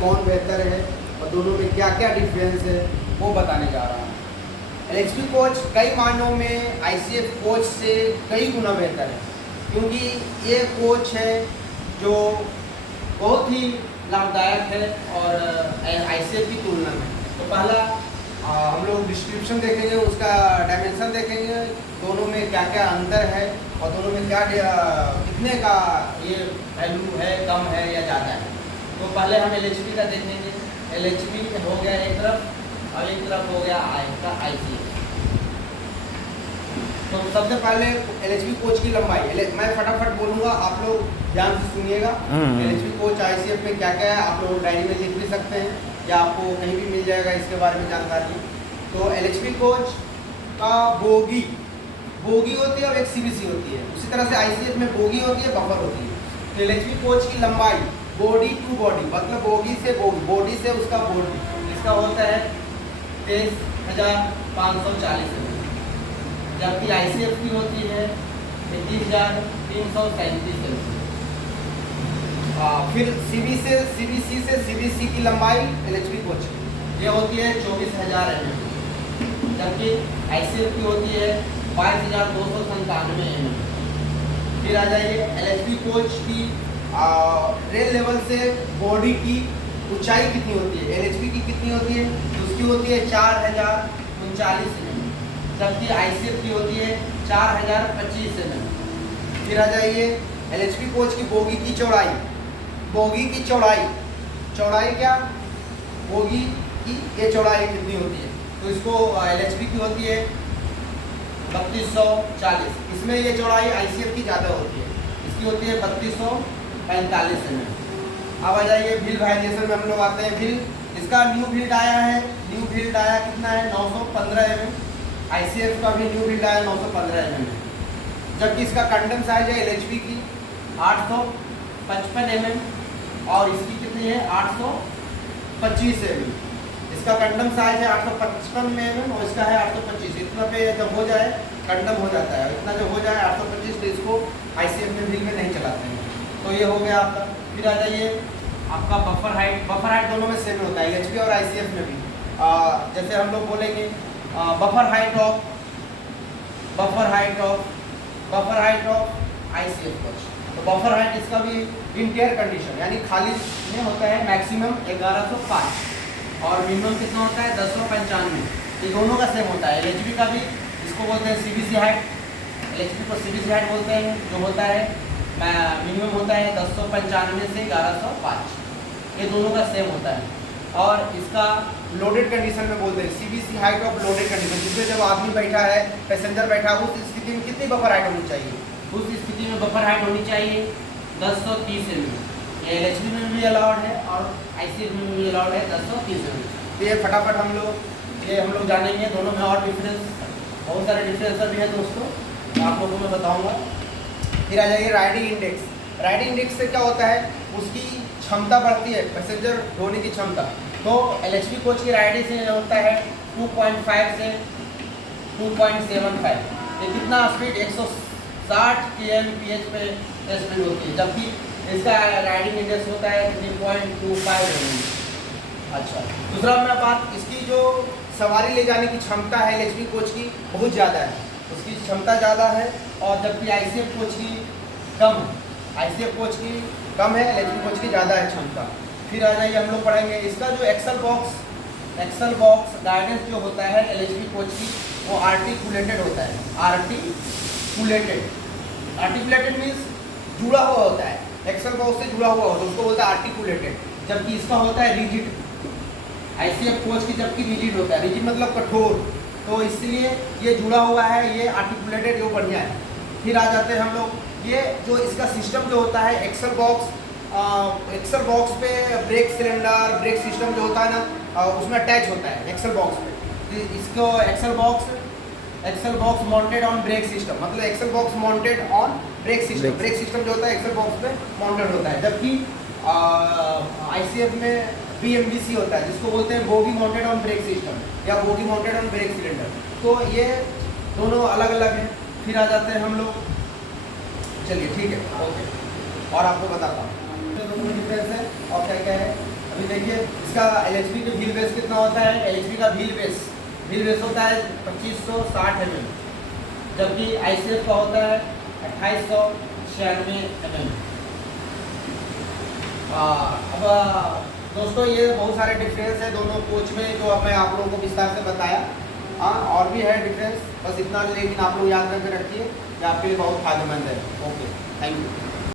कौन बेहतर है और दोनों में क्या क्या डिफरेंस है वो बताने जा रहा हूँ। LHP कोच कई मायनों में ICF कोच से कई गुना बेहतर है, क्योंकि ये कोच है जो बहुत ही लाभदायक है और ICF की तुलना में। तो पहला हम लोग डिस्क्रिप्शन देखेंगे, उसका डायमेंशन देखेंगे, दोनों में क्या क्या अंतर है और दोनों में क्या कितने का ये वैल्यू है, कम है या ज़्यादा है। तो पहले हम LHP का देखेंगे। LHP हो गया एक तरफ और एक तरफ हो गया आपका ICF। तो सबसे पहले LHP कोच की लंबाई, मैं फटाफट बोलूँगा, आप लोग ध्यान से सुनिएगा। LHP कोच ICF में क्या क्या है आप लोग डायरी में लिख भी सकते हैं या आपको कहीं भी मिल जाएगा इसके बारे में जानकारी। तो LHP कोच का बोगी होती है और एक CBC होती है। उसी तरह से ICF में बोगी होती है, बफर होती है। तो LHP कोच की लंबाई बॉडी टू बॉडी, मतलब बोगी से बोगी, बॉडी से उसका बॉडी, इसका होता है 23,540 mm, जबकि ICF की होती है 21,337 mm। फिर CBC से CBC की लंबाई LHP कोच ये होती है 24,000 mm, जबकि ICF की होती है 22,297 mm। फिर आ जाइए LHP कोच की रेल लेवल से बॉडी की ऊंचाई कितनी होती है। LHP की कितनी होती है, तो उसकी होती है 4,039 mm, जबकि ICF की होती है 4,025 mm। फिर आ जाइए LHP कोच की बोगी की चौड़ाई, चौड़ाई क्या, बोगी की ये चौड़ाई कितनी होती है, तो इसको LHP की होती है 3240। इसमें ये चौड़ाई ICF की ज़्यादा होती है, इसकी होती है 3245 mm। अब आ जाइए व्हील वाइब्रेशन में हम लोग आते हैं। व्हील, इसका न्यू व्हील डाया है, न्यू व्हील डाया कितना है 915 mm। ICF का भी न्यू व्हील डाया 915 mm, जबकि इसका कंडम साइज है LHP की 855 mm और इसकी कितनी है 825 mm। इसका कंडम साइज है 855 mm और इसका है 825। इतना पे जब हो जाए कंडम हो जाता है, इतना जब हो जाए 825 तो इसको ICF में व्हील में नहीं चलाते हैं। तो ये हो गया आपका। फिर आ जाइए आपका बफर हाइट दोनों में सेम होता है LHP और ICF में भी। जैसे हम लोग बोलेंगे buffer height of ICF coach, तो बफर हाइट इसका भी इंटेयर कंडीशन यानी खाली में होता है मैक्सिमम 1105 और मिनिमम कितना होता है 1095। ये दोनों का सेम होता है। LHP का भी, इसको बोलते हैं CBC हाइट, LHP को CBC हाइट बोलते हैं, जो होता है मिनिमम होता है 1095 से 1105। ये दोनों का सेम होता है। और इसका लोडेड कंडीशन में बोलते हैं CBC height of loaded condition, जिसमें जब आदमी बैठा है, पैसेंजर बैठा है, उस स्थिति में कितनी बफर हाइट होनी चाहिए, उस स्थिति में बफर हाइट होनी चाहिए 1030 mm। ये LHP में भी अलाउड है और ICF में भी अलाउड है 1030 mm। तो ये फटाफट हम लोग जानेंगे। दोनों में और डिफरेंस, बहुत सारे डिफरेंस भी है दोस्तों, तो आप लोगों को मैं बताऊँगा। फिर आ जाइए राइडिंग इंडेक्स से क्या होता है, उसकी क्षमता बढ़ती है, पैसेंजर ढोने की क्षमता। तो LHP कोच की राइडिंग से होता है 2.5 से 2.75। ये कितना स्पीड 160 km/h पे स्पीड होती है, जबकि इसका राइडिंग इंडेक्स होता है 3.25 mm। अच्छा, दूसरा मैं बात, इसकी जो सवारी ले जाने की क्षमता है LHP कोच की बहुत ज़्यादा है, उसकी क्षमता ज़्यादा है, और जबकि ICF कोच की कम है। ICF कोच की कम है, LHP कोच की ज़्यादा है क्षमता। फिर आ जाइए हम लोग पढ़ेंगे इसका जो एक्सल बॉक्स गाइडेंस जो होता है LHP कोच की, वो आर्टिकुलेटेड होता है। आर्टिकुलेटेड मीन्स जुड़ा हुआ होता है, एक्सल बॉक्स से जुड़ा हुआ होता है, उसको बोलता है आर्टिकुलेटेड। जबकि इसका होता है रिजिड, ICF कोच की जबकि रिजिड होता है, रिजिड मतलब कठोर, तो इसलिए ये जुड़ा हुआ है, ये आर्टिकुलेटेड जो बढ़िया है। फिर आ जाते हैं हम लोग, ये जो इसका सिस्टम जो होता है एक्सल बॉक्स पे ब्रेक सिस्टम जो होता है ना, उसमें अटैच होता है एक्सल बॉक्स पे। तो इसको axle box mounted on brake system, मतलब axle box mounted on brake system जो होता है एक्सल बॉक्स पे माउंटेड होता है। जबकि ICF में BMBC होता है, जिसको बोलते हैं bogie mounted on brake system या bogie mounted on brake cylinder. तो ये दोनों अलग अलग हैं। फिर आ जाते हैं हम लोग, चलिए ठीक है, ओके, और आपको बताता हूँ दोनों में डिफरेंस है और क्या क्या है। अभी देखिए इसका LHP का व्हील बेस कितना होता है, LHP का व्हील बेस होता है 2560 mm, जबकि ICF का होता है 2896 mm। अब दोस्तों ये बहुत सारे डिफरेंस है दोनों कोच में, जो अब मैं आप लोगों को विस्तार से बताया। हाँ और भी है डिफरेंस, बस इतना लेकिन आप लोग याद करके रखिए, ये आपके लिए बहुत फायदेमंद है। Okay, thank you.